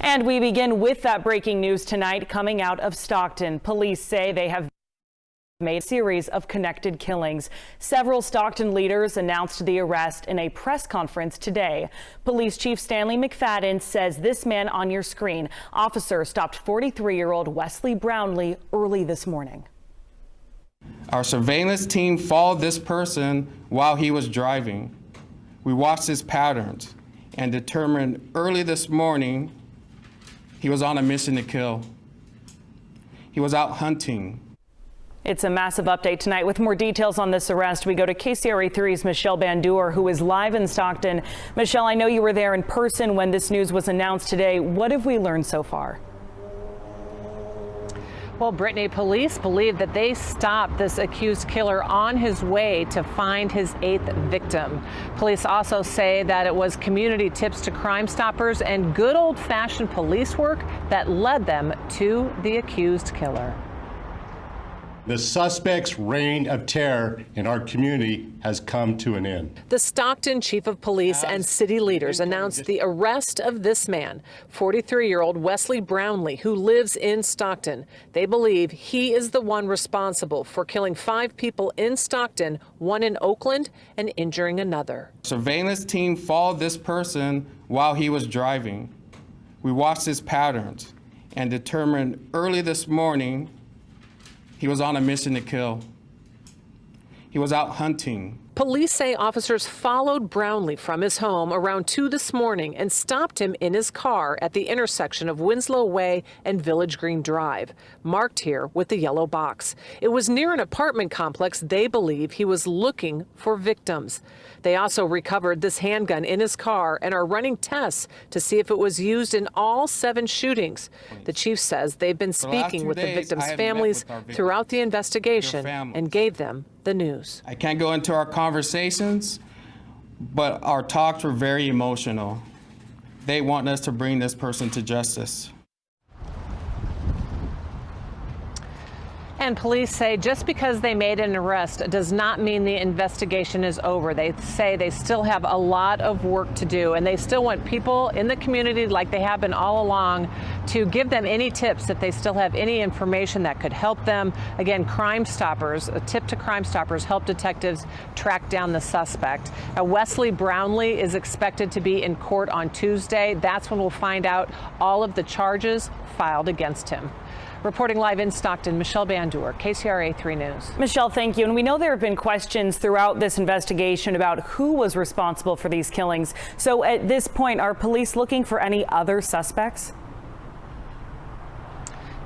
And we begin with that breaking news tonight coming out of Stockton. Police say they have made a series of connected killings. Several Stockton leaders announced the arrest in a press conference today. Police Chief Stanley McFadden says this man on your screen, officer, stopped 43-year-old Wesley Brownlee early this morning. Our surveillance team followed this person while he was driving. We watched his patterns and determined early this morning he was on a mission to kill. He was out hunting. It's a massive update tonight. With more details on this arrest, we go to KCRA 3's Michelle Bandur, who is live in Stockton. Michelle, I know you were there in person when this news was announced today. What have we learned so far? Well, Brittany, police believe that they stopped this accused killer on his way to find his 8th victim. Police also say that it was community tips to Crime Stoppers and good old-fashioned police work that led them to the accused killer. The suspect's reign of terror in our community has come to an end. The Stockton chief of police and city leaders announced the arrest of this man, 43-year-old Wesley Brownlee, who lives in Stockton. They believe he is the one responsible for killing 5 people in Stockton, 1 in Oakland, and injuring another. Surveillance team followed this person while he was driving. We watched his patterns and determined early this morning he was on a mission to kill. He was out hunting. Police say officers followed Brownlee from his home around 2 this morning and stopped him in his car at the intersection of Winslow Way and Village Green Drive, marked here with the yellow box. It was near an apartment complex they believe he was looking for victims. They also recovered this handgun in his car and are running tests to see if it was used in all 7 shootings. The chief says they've been speaking with the victims' families throughout the investigation and gave them the news. I can't go into our conversations, but our talks were very emotional. They want us to bring this person to justice. And police say just because they made an arrest does not mean the investigation is over. They say they still have a lot of work to do, and they still want people in the community, like they have been all along, to give them any tips if they still have any information that could help them. Again, Crime Stoppers, a tip to Crime Stoppers, help detectives track down the suspect. Now, Wesley Brownlee is expected to be in court on Tuesday. That's when we'll find out all of the charges filed against him. Reporting live in Stockton, Michelle Bandur, KCRA 3 News. Michelle, thank you. And we know there have been questions throughout this investigation about who was responsible for these killings. So at this point, are police looking for any other suspects?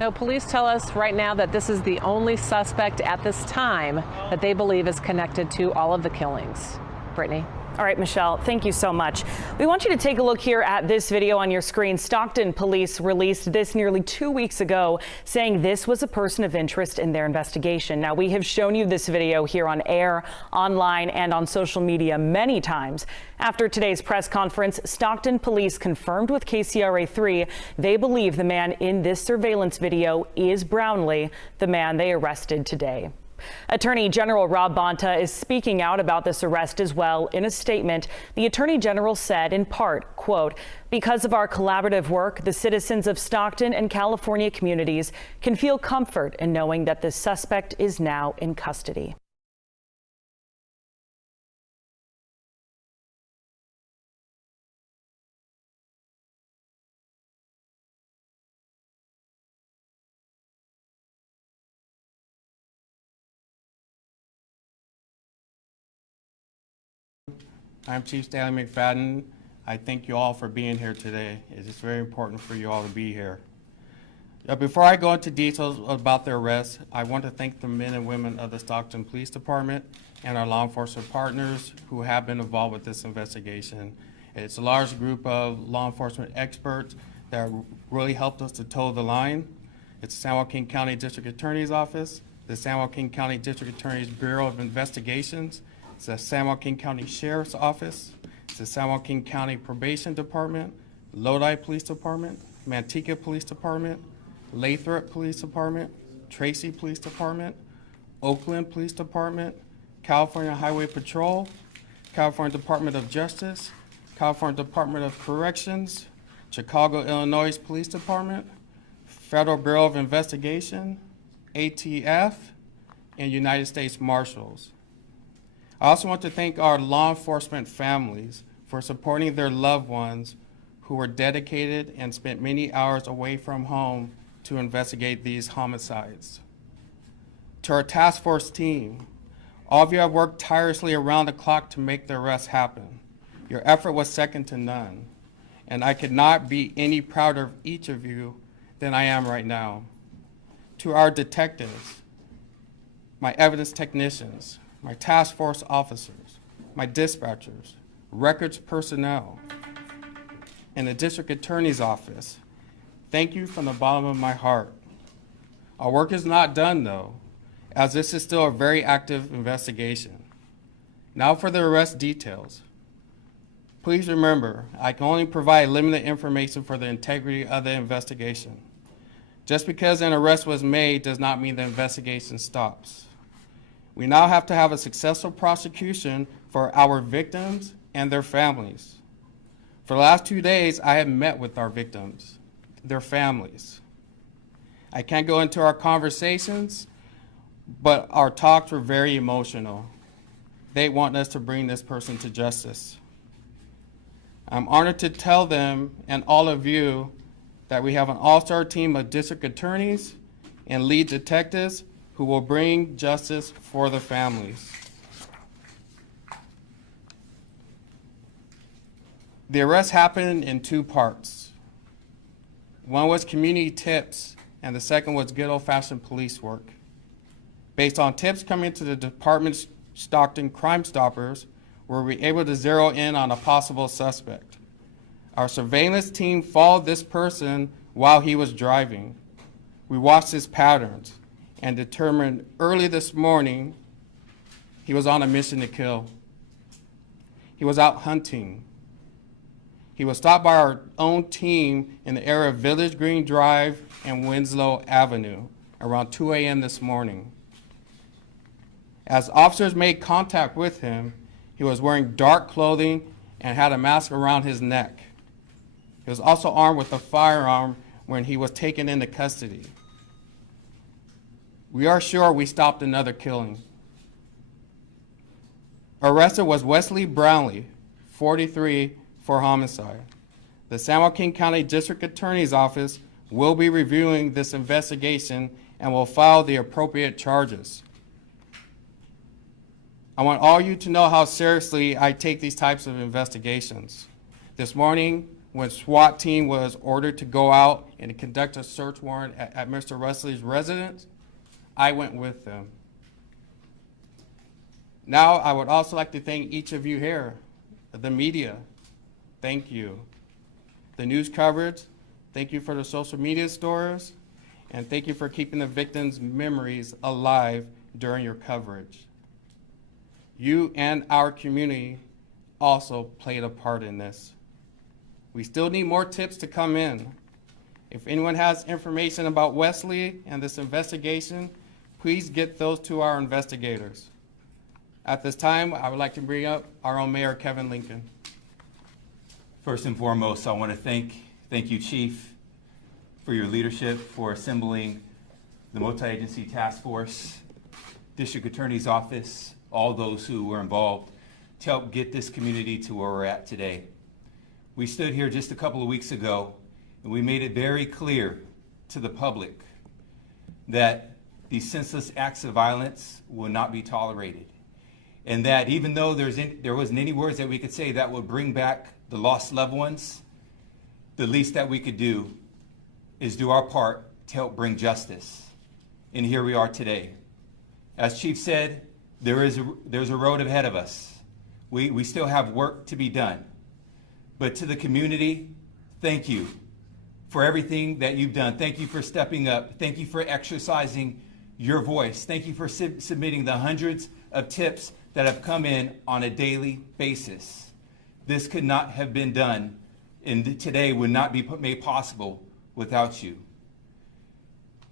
No, police tell us right now that this is the only suspect at this time that they believe is connected to all of the killings. Brittany. All right, Michelle, thank you so much. We want you to take a look here at this video on your screen. Stockton police released this nearly 2 weeks ago, saying this was a person of interest in their investigation. Now, we have shown you this video here on air, online, and on social media many times. After today's press conference, Stockton police confirmed with KCRA 3 they believe the man in this surveillance video is Brownlee, the man they arrested today. Attorney General Rob Bonta is speaking out about this arrest as well. In a statement, the Attorney General said in part, quote, "Because of our collaborative work, the citizens of Stockton and California communities can feel comfort in knowing that the suspect is now in custody." I'm Chief Stanley McFadden. I thank you all for being here today. It is very important for you all to be here. Before I go into details about the arrest, I want to thank the men and women of the Stockton Police Department and our law enforcement partners who have been involved with this investigation. It's a large group of law enforcement experts that really helped us to toe the line. It's the San Joaquin County District Attorney's Office, the San Joaquin County District Attorney's Bureau of Investigations, it's the San Joaquin County Sheriff's Office, it's the San Joaquin County Probation Department, Lodi Police Department, Manteca Police Department, Lathrop Police Department, Tracy Police Department, Oakland Police Department, California Highway Patrol, California Department of Justice, California Department of Corrections, Chicago, Illinois Police Department, Federal Bureau of Investigation, ATF, and United States Marshals. I also want to thank our law enforcement families for supporting their loved ones who were dedicated and spent many hours away from home to investigate these homicides. To our task force team, all of you have worked tirelessly around the clock to make the arrest happen. Your effort was second to none, and I could not be any prouder of each of you than I am right now. To our detectives, my evidence technicians, my task force officers, my dispatchers, records personnel, and the district attorney's office, thank you from the bottom of my heart. Our work is not done though, as this is still a very active investigation. Now for the arrest details. Please remember, I can only provide limited information for the integrity of the investigation. Just because an arrest was made does not mean the investigation stops. We now have to have a successful prosecution for our victims and their families. For the last 2 days, I have met with our victims, their families. I can't go into our conversations, but our talks were very emotional. They want us to bring this person to justice. I'm honored to tell them and all of you that we have an all-star team of district attorneys and lead detectives who will bring justice for the families. The arrest happened in 2 parts. One was community tips, and the second was good old-fashioned police work. Based on tips coming to the department's Stockton Crime Stoppers, were we able to zero in on a possible suspect. Our surveillance team followed this person while he was driving. We watched his patterns and determined early this morning he was on a mission to kill. He was out hunting. He was stopped by our own team in the area of Village Green Drive and Winslow Avenue around 2 a.m. this morning. As officers made contact with him, he was wearing dark clothing and had a mask around his neck. He was also armed with a firearm when he was taken into custody. We are sure we stopped another killing. Arrested was Wesley Brownlee, 43, for homicide. The San Joaquin County District Attorney's Office will be reviewing this investigation and will file the appropriate charges. I want all you to know how seriously I take these types of investigations. This morning, when SWAT team was ordered to go out and to conduct a search warrant at Mr. Wesley's residence, I went with them. Now, I would also like to thank each of you here, the media. Thank you. The news coverage, thank you for the social media stories, and thank you for keeping the victims' memories alive during your coverage. You and our community also played a part in this. We still need more tips to come in. If anyone has information about Wesley and this investigation, please get those to our investigators. At this time, I would like to bring up our own Mayor, Kevin Lincoln. First and foremost, I want to thank you, Chief, for your leadership, for assembling the multi-agency task force, District Attorney's Office, all those who were involved to help get this community to where we're at today. We stood here just a couple of weeks ago and we made it very clear to the public that these senseless acts of violence will not be tolerated. And that even though there wasn't any words that we could say that would bring back the lost loved ones, the least that we could do is do our part to help bring justice. And here we are today. As Chief said, there's a road ahead of us. We still have work to be done. But to the community, thank you for everything that you've done. Thank you for stepping up. Thank you for exercising your voice. Thank you for submitting the hundreds of tips that have come in on a daily basis. This could not have been done, and today would not be made possible without you.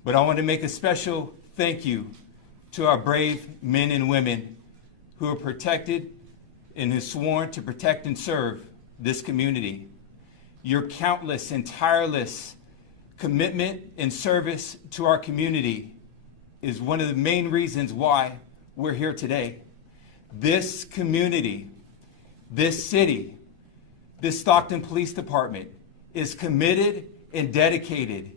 But I want to make a special thank you to our brave men and women who are protected and who sworn to protect and serve this community. your countless and tireless commitment and service to our community is one of the main reasons why we're here today. This community, this city, this Stockton Police Department is committed and dedicated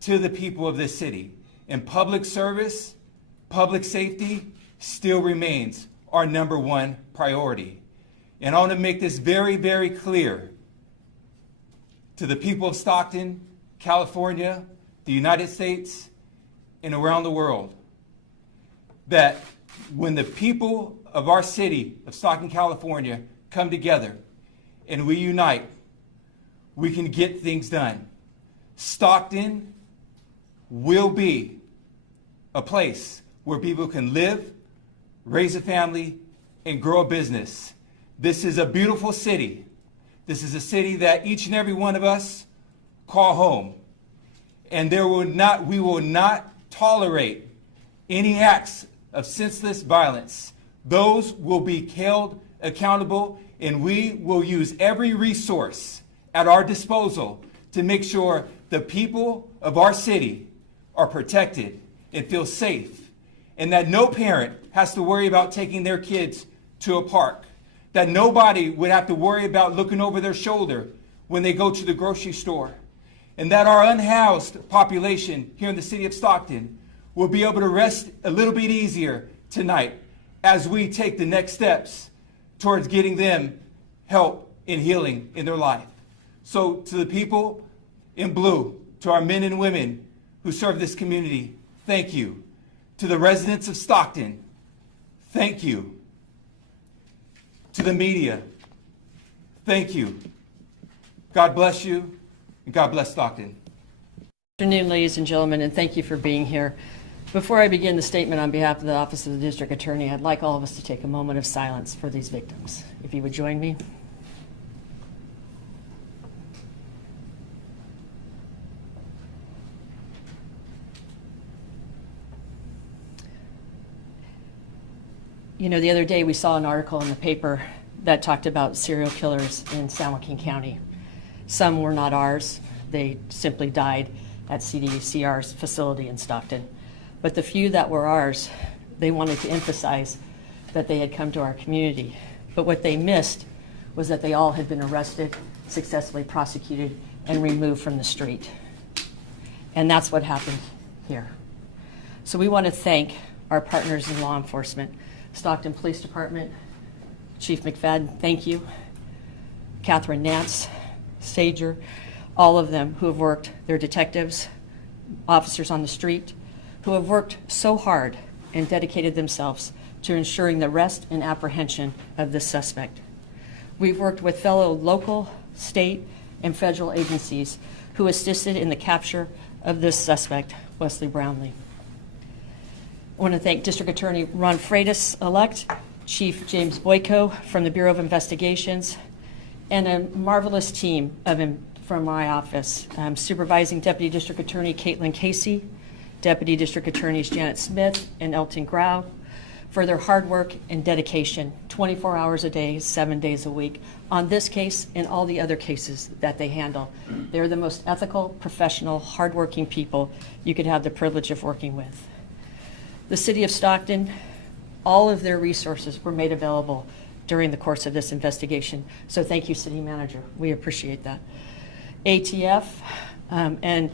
to the people of this city. And public service, public safety still remains our #1 priority. And I want to make this very, very clear to the people of Stockton, California, the United States, and around the world, that when the people of our city of Stockton, California come together and we unite, we can get things done. Stockton will be a place where people can live, raise a family, and grow a business. This is a beautiful city. This is a city that each and every one of us call home. And we will not tolerate any acts of senseless violence. Those will be held accountable, and we will use every resource at our disposal to make sure the people of our city are protected and feel safe, and that no parent has to worry about taking their kids to a park, that nobody would have to worry about looking over their shoulder when they go to the grocery store, and that our unhoused population here in the city of Stockton will be able to rest a little bit easier tonight as we take the next steps towards getting them help and healing in their life. So to the people in blue, to our men and women who serve this community, thank you. To the residents of Stockton, thank you. To the media, thank you. God bless you, and God bless Stockton. Good afternoon, ladies and gentlemen, and thank you for being here. Before I begin the statement on behalf of the Office of the District Attorney, I'd like all of us to take a moment of silence for these victims. If you would join me. You know, the other day we saw an article in the paper that talked about serial killers in San Joaquin County. Some were not ours. They simply died at CDCR's facility in Stockton. But the few that were ours, they wanted to emphasize that they had come to our community. But what they missed was that they all had been arrested, successfully prosecuted, and removed from the street. And that's what happened here. So we want to thank our partners in law enforcement, Stockton Police Department, Chief McFadden, thank you, Catherine Nance, Sager, all of them who have worked, they're detectives, officers on the street, who have worked so hard and dedicated themselves to ensuring the arrest and apprehension of this suspect. We've worked with fellow local, state, and federal agencies who assisted in the capture of this suspect, Wesley Brownlee. I want to thank District Attorney Ron Freitas-elect, Chief James Boyko from the Bureau of Investigations, and a marvelous team from my office, Supervising Deputy District Attorney Caitlin Casey, Deputy District Attorneys Janet Smith and Elton Grau, for their hard work and dedication, 24 hours a day, 7 days a week, on this case and all the other cases that they handle. They're the most ethical, professional, hardworking people you could have the privilege of working with. The City of Stockton, all of their resources were made available during the course of this investigation. So thank you, City Manager. We appreciate that. ATF and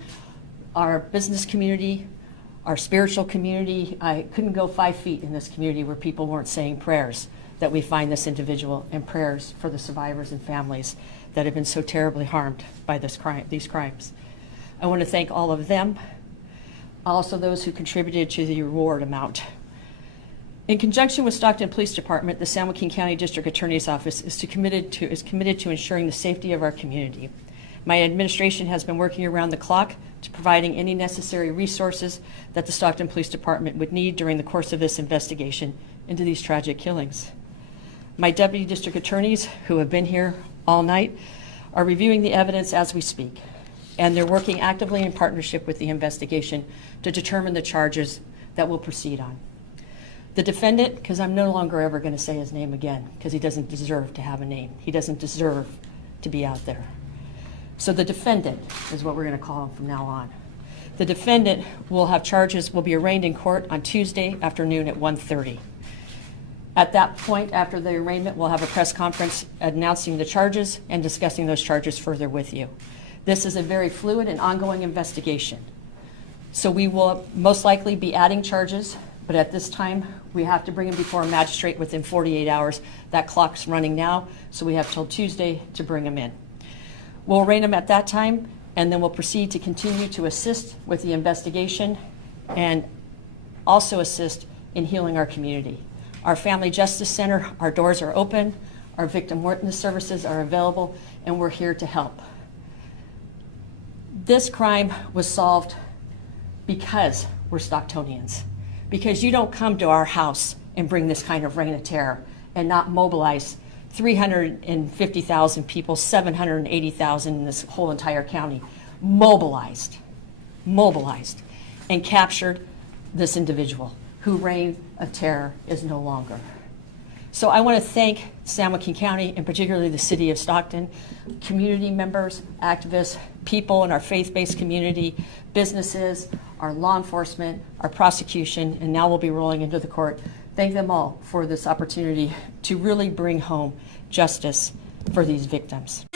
our business community, our spiritual community. I couldn't go 5 feet in this community where people weren't saying prayers that we find this individual, and prayers for the survivors and families that have been so terribly harmed by these crimes. I want to thank all of them, also those who contributed to the reward amount. In conjunction with Stockton Police Department, the San Joaquin County District Attorney's Office is committed to ensuring the safety of our community. My administration has been working around the clock to providing any necessary resources that the Stockton Police Department would need during the course of this investigation into these tragic killings. My deputy district attorneys, who have been here all night, are reviewing the evidence as we speak, and they're working actively in partnership with the investigation to determine the charges that we'll proceed on. The defendant, because I'm no longer ever going to say his name again, because he doesn't deserve to have a name. He doesn't deserve to be out there. So the defendant is what we're going to call him from now on. The defendant will have charges, will be arraigned in court on Tuesday afternoon at 1:30. At that point, after the arraignment, we'll have a press conference announcing the charges and discussing those charges further with you. This is a very fluid and ongoing investigation. So we will most likely be adding charges, but at this time, we have to bring him before a magistrate within 48 hours. That clock's running now, so we have till Tuesday to bring him in. We'll arraign him at that time, and then we'll proceed to continue to assist with the investigation and also assist in healing our community. Our Family Justice Center, our doors are open, our victim witness services are available, and we're here to help. This crime was solved because we're Stocktonians. Because you don't come to our house and bring this kind of reign of terror and not mobilize 350,000 people, 780,000 in this whole entire county, mobilized, and captured this individual who reign of terror is no longer. So I want to thank San Joaquin County, and particularly the city of Stockton, community members, activists, people in our faith-based community, businesses, our law enforcement, our prosecution, and now we'll be rolling into the court. Thank them all for this opportunity to really bring home justice for these victims.